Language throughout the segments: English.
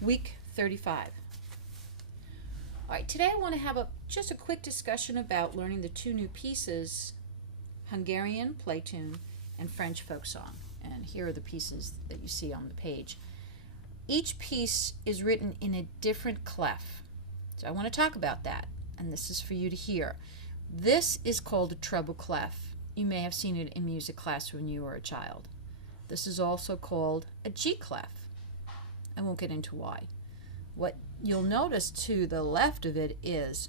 Week 35. All right, today I want to have just a quick discussion about learning the two new pieces, Hungarian play tune and French folk song. And here are the pieces that you see on the page. Each piece is written in a different clef. So I want to talk about that, and this is for you to hear. This is called a treble clef. You may have seen it in music class when you were a child. This is also called a G clef. I won't get into why. What you'll notice to the left of it is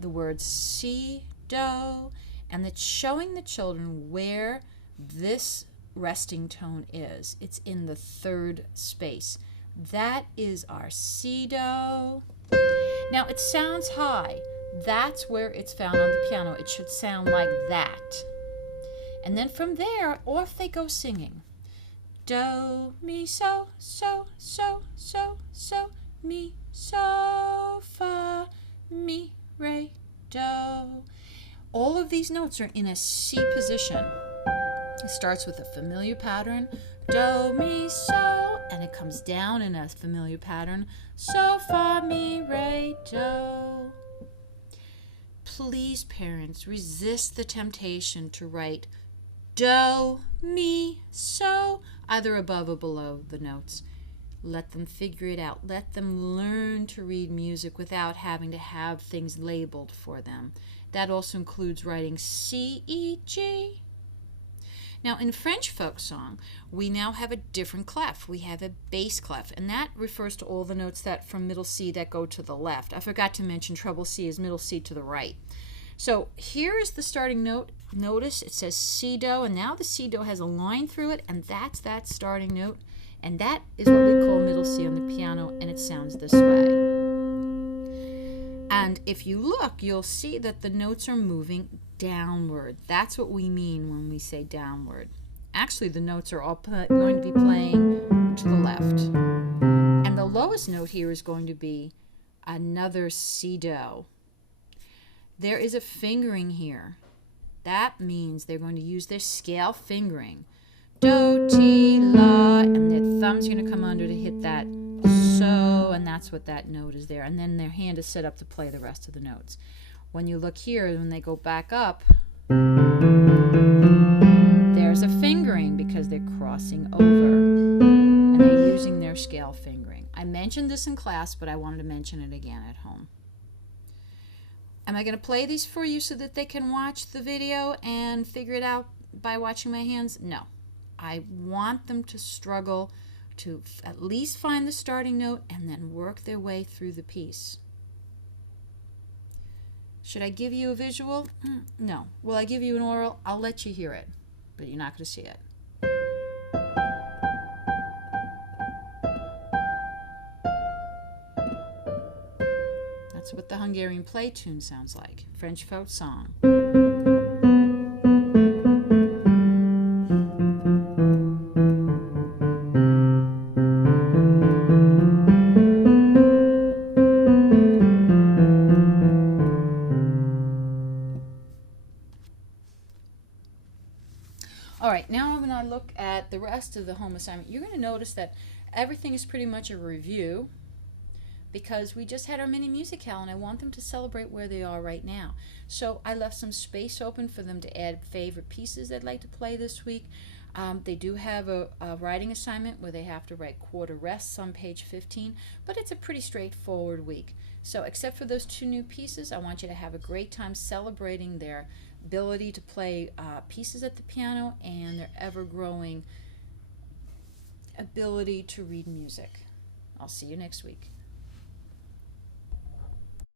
the word C, do, and it's showing the children where this resting tone is. It's in the third space. That is our C, do. Now it sounds high. That's where it's found on the piano. It should sound like that. And then from there, off they go singing. Do, mi, so, so, so, so, so, mi, so, fa, mi, re, do. All of these notes are in a C position. It starts with a familiar pattern, do, mi, so, and it comes down in a familiar pattern, so, fa, mi, re, do. Please, parents, resist the temptation to write do, mi, so, either above or below the notes. Let them figure it out. Let them learn to read music without having to have things labeled for them. That also includes writing C, E, G. Now in French folk song, we now have a different clef. We have a bass clef, and that refers to all the notes that from middle C that go to the left. I forgot to mention treble C is middle C to the right. So here is the starting note. Notice it says C, do, and now the C, do has a line through it, and that's that starting note. And that is what we call middle C on the piano, and it sounds this way. And if you look, you'll see that the notes are moving downward. That's what we mean when we say downward. Actually, the notes are all going to be playing to the left. And the lowest note here is going to be another C, do. There is a fingering here. That means they're going to use their scale fingering. Do, ti, la, and their thumb's going to come under to hit that so, and that's what that note is there. And then their hand is set up to play the rest of the notes. When you look here, when they go back up, there's a fingering because they're crossing over, and they're using their scale fingering. I mentioned this in class, but I wanted to mention it again at home. Am I going to play these for you so that they can watch the video and figure it out by watching my hands? No. I want them to struggle to at least find the starting note and then work their way through the piece. Should I give you a visual? No. Will I give you an oral? I'll let you hear it, but you're not going to see it. That's what the Hungarian play tune sounds like. French folk song. All right, now when I look at the rest of the home assignment, you're going to notice that everything is pretty much a review because we just had our Minimusicale and I want them to celebrate where they are right now. So I left some space open for them to add favorite pieces they'd like to play this week. They do have a writing assignment where they have to write quarter rests on page 15, but it's a pretty straightforward week. So except for those two new pieces, I want you to have a great time celebrating their ability to play pieces at the piano and their ever-growing ability to read music. I'll see you next week.